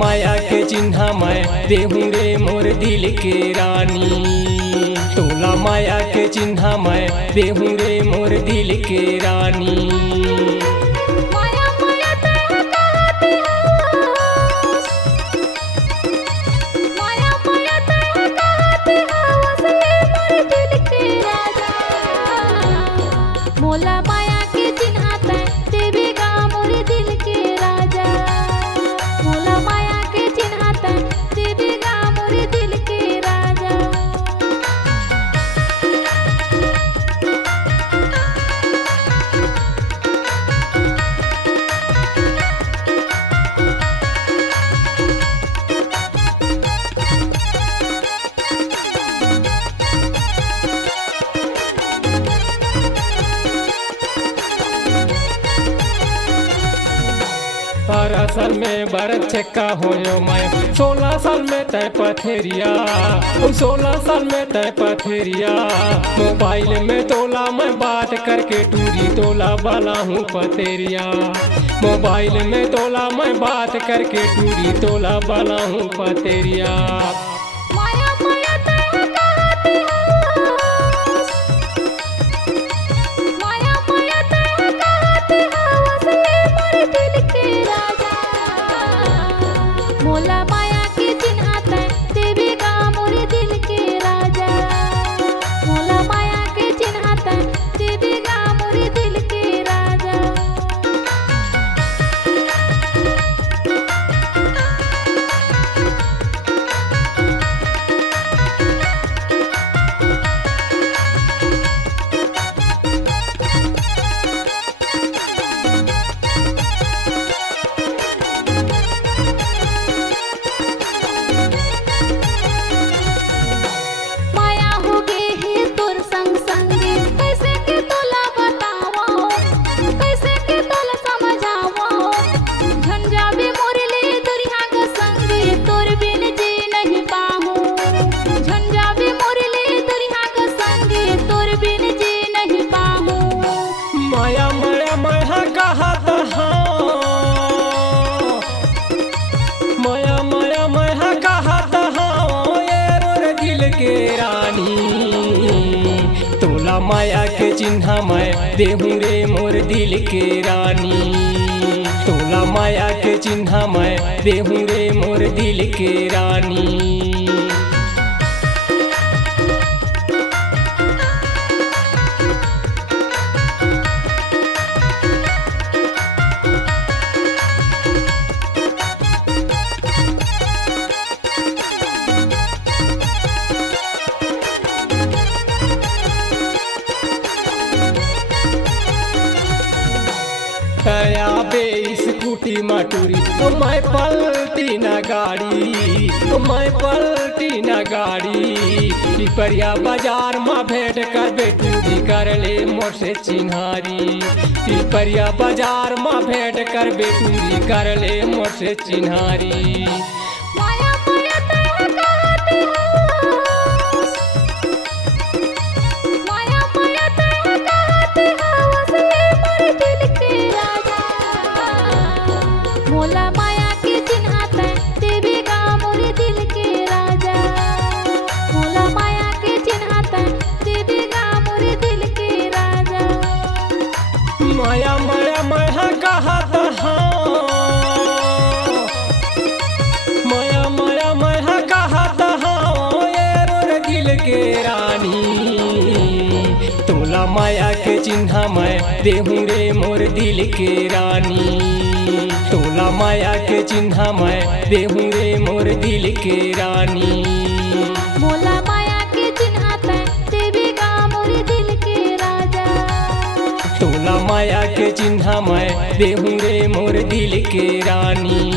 माया के चिन्हा मैं देहूँ रे मोर दिल के रानी। तोला माया के चिन्हा मैं देहूँ रे मोर दिल के रानी। मोला माया के चिन्हा तै देवेगा मोर दिल के राजा। मोला माया के चिन्हा तै देवेगा मोर दिल के राजा। बारह साल में बरत छक्का हो मैं 16 साल में तय पथेरिया। 16 साल में तय पथेरिया। मोबाइल में तोला मैं बात करके टूरी तोला वाला हूँ पथेरिया। मोबाइल में तोला मैं बात करके टूरी तोला वाला हूँ पथेरिया। मोला माया के चिन्हा तै देवेगा मोर दिल के राजा। मोला माया के चिन्हा तै देवेगा मोर दिल के राजा। माया माया माया कहत हाँ। माया माया माया कहत हाँ ये रोर दिल के रानी। तोला माया के चिन्हा मैं देहूँ रे मोर दिल के रानी। तोला माया के चिन्हा मैं देहूँ रे मोर दिल के रानी। तया बे स्कूटी मटूरी मैं पलटी न गाड़ी। मैं पलटी न गाड़ी। पिपरिया बाजार में भेंट कर बेटूरी कर ले मोर से चिन्हारी। पिपरिया बाजार में भेंट कर बेटूरी कर ले मोर से चिन्हारी। मोला माया के चिन्हा तै देवेगा मोर दिल के राजा। मोला माया के चिन्हा तै देवेगा मोर दिल के राजा। माया माया माया कहत हाँ। माया माया माया कहत हाँ ये रोर दिल के रानी। तोला माया के चिन्हा मैं देहूँ रे मोर दिल के रानी। तोला माया के चिन्हा मैं देहूँ रे मोर दिल के रानी। मोला माया के चिन्हा तै देवेगा मोर दिल के राजा। तोला माया के चिन्हा मैं देहूँ रे मोर दिल के रानी।